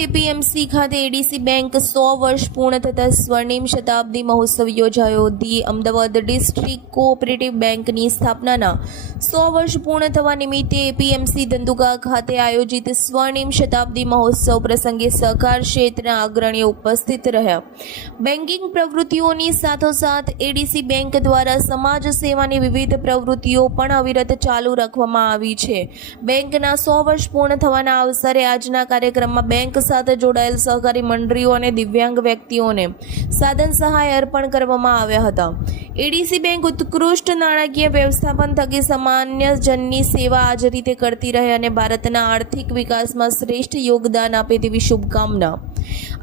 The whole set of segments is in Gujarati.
એપીએમસી ખાતે એડીસી બેંક 100 વર્ષ પૂર્ણ થતા સ્વર્ણિમ શતાબ્દી મહોત્સવ યોજાયો। ધી અમદાવાદ ડિસ્ટ્રિક્ટ કોઓપરેટિવ બેંકની સ્થાપનાના 100 વર્ષ પૂર્ણ થવા નિમિત્તે એપીએમસી ધંધુકા ખાતે આયોજિત સ્વર્ણિમ શતાબ્દી મહોત્સવ પ્રસંગે સહકાર ક્ષેત્રના અગ્રણીઓ ઉપસ્થિત રહ્યા। બેન્કિંગ પ્રવૃત્તિઓની સાથોસાથ એડીસી બેંક દ્વારા સમાજ સેવાની વિવિધ પ્રવૃત્તિઓ પણ અવિરત ચાલુ રાખવામાં આવી છે। બેંકના 100 વર્ષ પૂર્ણ થવાના અવસરે આજના કાર્યક્રમમાં બેંક સાથે જોડાયેલ સહકારી મંડળીઓ અને દિવ્યાંગ વ્યક્તિઓને સાધન સહાય અર્પણ કરવામાં આવ્યા હતા। એડીસી બેંક ઉત્કૃષ્ટ નાણાકીય વ્યવસ્થાપન થકી સામાન્ય જનની સેવા આજ રીતે કરતી રહે અને ભારતના આર્થિક વિકાસમાં શ્રેષ્ઠ યોગદાન આપે તેવી શુભકામના।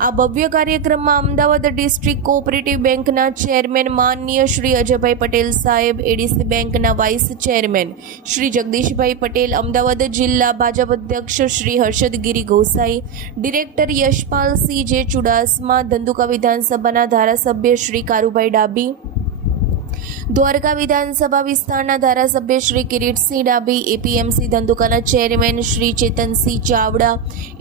આ ભવ્ય કાર્યક્રમમાં અમદાવાદ ડિસ્ટ્રિક્ટ કોઓપરેટિવ બેંકના ચેરમેન માનનીય શ્રી અજયભાઈ પટેલ સાહેબ, એડીસી બેંકના વાઇસ ચેરમેન શ્રી જગદીશભાઈ પટેલ, અમદાવાદ જિલ્લા ભાજપ અધ્યક્ષ શ્રી હર્ષદ ગિરી ગોસાઈ, ડિરેક્ટર યશપાલસિંહ જે ચુડાસમા, ધંધુકા વિધાનસભાના ધારાસભ્ય શ્રી કારુભાઈ ડાબી, દ્વારકા વિધાનસભા વિસ્તારના ધારાસભ્ય શ્રી કિરીટસિંહ ડાબી, એપીએમસી ધંધુકાના ચેરમેન શ્રી ચેતનસિંહ ચાવડા,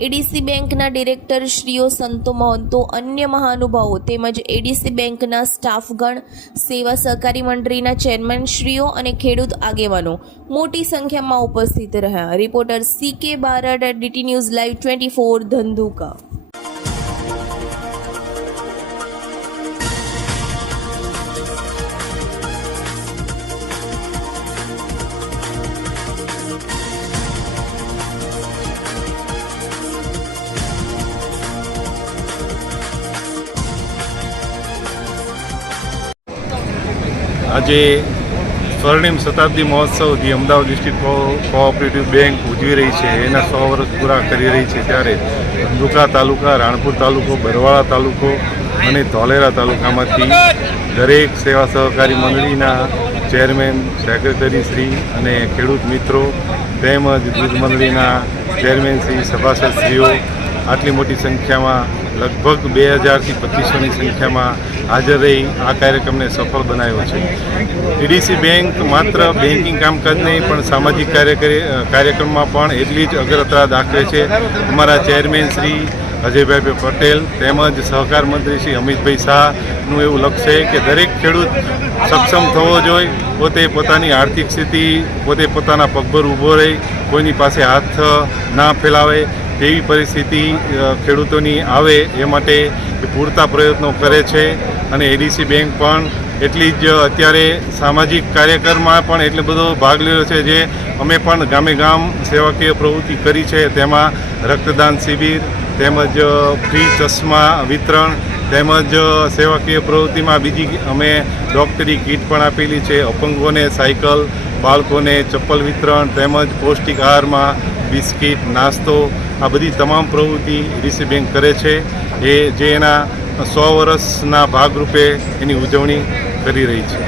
એડીસી બેંકના ડિરેક્ટર શ્રીઓ, સંતો મહંતો, અન્ય મહાનુભાવો તેમજ એડીસી બેંકના સ્ટાફગણ, સેવા સહકારી મંડળીના ચેરમેન શ્રીઓ અને ખેડૂત આગેવાનો મોટી સંખ્યામાં ઉપસ્થિત રહ્યા। Reporter CK Barad, DT news live 24 Dhandhuka. આજે સ્વર્ણિમ શતાબ્દી મહોત્સવ the Ahmedabad district cooperative bank ઉજવી રહી છે, એના 100 વર્ષ પૂરા કરી રહી છે, ત્યારે ધંધુકા તાલુકા, રાણપુર તાલુકો, બરવાળા તાલુકો અને ધોલેરા તાલુકામાંથી દરેક સેવા સહકારી મંડળીના ચેરમેન, સેક્રેટરી શ્રી અને ખેડૂત મિત્રો તેમજ દૂધ મંડળીના ચેરમેન શ્રી, સભાસદશ્રીઓ આટલી મોટી સંખ્યામાં લગભગ 2000થી 2500ની સંખ્યામાં હાજર રહી આ કાર્યક્રમને સફળ બનાવ્યો છે। એડીસી બેંક માત્ર બેન્કિંગ કામકાજ નહીં પણ સામાજિક કાર્યક્રમમાં પણ એટલી જ અગ્રતા દાખવે છે। અમારા ચેરમેન શ્રી અજયભાઈ પટેલ તેમજ સહકાર મંત્રી શ્રી અમિતભાઈ શાહનું એવું લક્ષ્ય છે કે દરેક ખેડૂત સક્ષમ થવો જોઈએ, પોતે પોતાની આર્થિક સ્થિતિ, પોતે પોતાના પગભર ઊભો રહી, કોઈની પાસે હાથ ના ફેલાવે તેવી પરિસ્થિતિ ખેડૂતોની આવે એ માટે પૂરતા પ્રયત્નો કરે છે। અને એડીસી બેંક પણ એટલી જ અત્યારે સામાજિક કાર્યક્રમમાં પણ એટલો બધો ભાગ લીધો છે, જે અમે પણ ગામે ગામ સેવાકીય પ્રવૃત્તિ કરી છે। તેમાં રક્તદાન શિબિર તેમજ ફ્રી ચશ્મા વિતરણ તેમજ સેવાકીય પ્રવૃત્તિમાં બીજી અમે ડૉક્ટરી કીટ પણ આપેલી છે। અપંગોને સાયકલ, બાળકોને ચપ્પલ વિતરણ તેમજ પૌષ્ટિક આહારમાં બિસ્કિટ, નાસ્તો, આ બધી તમામ પ્રવૃત્તિ એડીસી બેંક કરે છે, જે એના 100 વર્ષના ભાગરૂપે એની ઉજવણી કરી રહી છે।